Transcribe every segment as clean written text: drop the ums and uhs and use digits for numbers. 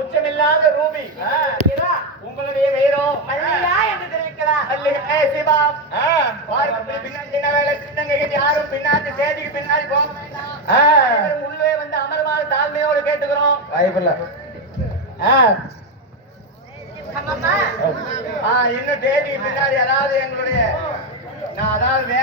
உச்சமில்லாத Ruby உங்களுடைய வேறும் என்று தெரிவிக்கலாம். யாரும் பின்னாடி சேதிக்கு பின்னாடி உள்ளே வந்து அமர்வாத தாழ்மையோடு கேட்டுக்கிறோம். இன்னும் தேதிக்கு பின்னாடி அதாவது எங்களுடைய நான் அதாவது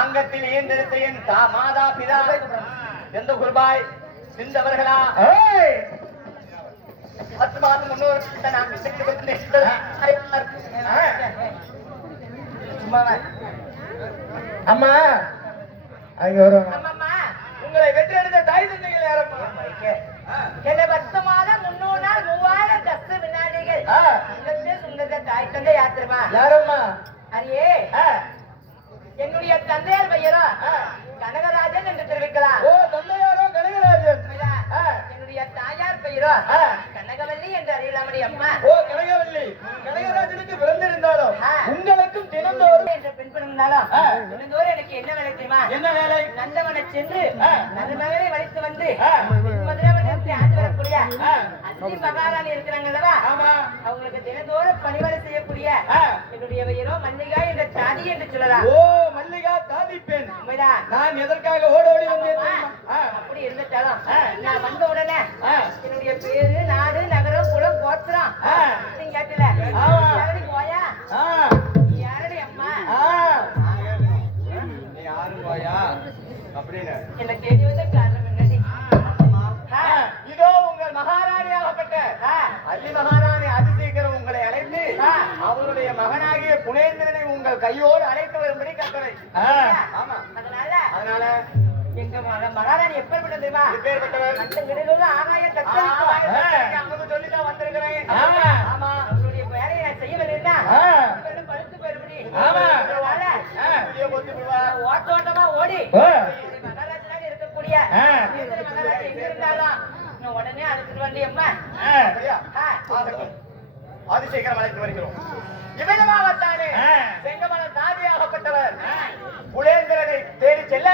அங்கத்தில் இயந்திரத்தை என் மாதா பிதா எந்த குருபாய் சிந்தவர்களா 10 மாதம் முன்னோர் அம்மா அங்க வருவாங்க. உங்களை வெற்றி எடுத்த தாய் தந்தைகள் யாரம்மா? என்னை 10 மாதம் முன்னோர் நாள் 3000 கஷ்ட வினாடிகள் சுந்தர தாய் தந்தை யாத்திரமா யாரம்மா? அரியே என்னுடைய தந்தையார் பெயரா கனகராஜன் என்று தெரிவிக்கலாம். ஓ, தந்தையாரோ கனகராஜன். என்னுடைய தாயார் பெயரோ கனகவல்லி என்று அறியலாமடி அம்மா. ஓ, கனகவல்லி. கனகராஜனுக்கு பிறந்திருந்தாலும் உங்களுக்கும் தினந்தோறும் என்ற பெண் பிறந்தாலும் தினந்தோறும் எனக்கு என்ன வேலை தெரியுமா? என்ன வேலை? நந்தவனை சென்று நல்ல மகளை வலித்து வந்து மதுராவனத்தை ஆண்டு வரக்கூடிய அத்தி மகாராணி இருக்கிறாங்க அல்லவா? அவங்களுக்கு தினந்தோறும் பணிவரை செய்யக்கூடிய என்னுடைய பெயரோ மல்லிகா என்ற சாதி என்று சொல்லலாம். ஓ, மல்லிகா தாதி பெண். நான் எதற்காக ஓடோடி வந்தேன்? அப்படி இருந்துட்டாலும் நான் வந்த உடனே என்னுடைய பேரு நாடு நகரம் குலம் கோத்திரம் கேட்டல யாரடி போயா யாரடி அம்மா யாரு போயா அப்படின்னு என்ன தேடி வந்த காரணம் என்னடி? இதோ உங்கள் மகாராணியாகப்பட்ட அல்லி மகாராணி அதிசீக்கிரம் உங்களை அழைத்து அவருடைய என்னுடைய மகனாகிய புலேந்திரனை உங்கள் கையோடு அழைத்து வரும்படி கட்டளை. ஆமா, அதனால எங்க மகாராணி எப்பேற்பட்ட தெரியுமா? அந்த விடுதலை ஆகாய தத்தளித்து சொல்லிதான் வந்திருக்கிறேன். ஆமா, உங்களுடைய வேலையை நான் செய்ய வேண்டியதுன்னா பழுத்து போயிருப்படி. ஓட்டோட்டமா ஓடி மகாராஜனாக இருக்கக்கூடிய மகாராஜா எங்க இருந்தாலும் உடனே அழைச்சிட்டு வந்து அம்மா ஆதிசேகரம் அழைத்து வருகிறோம். இவ்விதமாகத்தானே செங்கமலம் தாதியாகப்பட்டவர் புலேந்திரனை தேடி செல்ல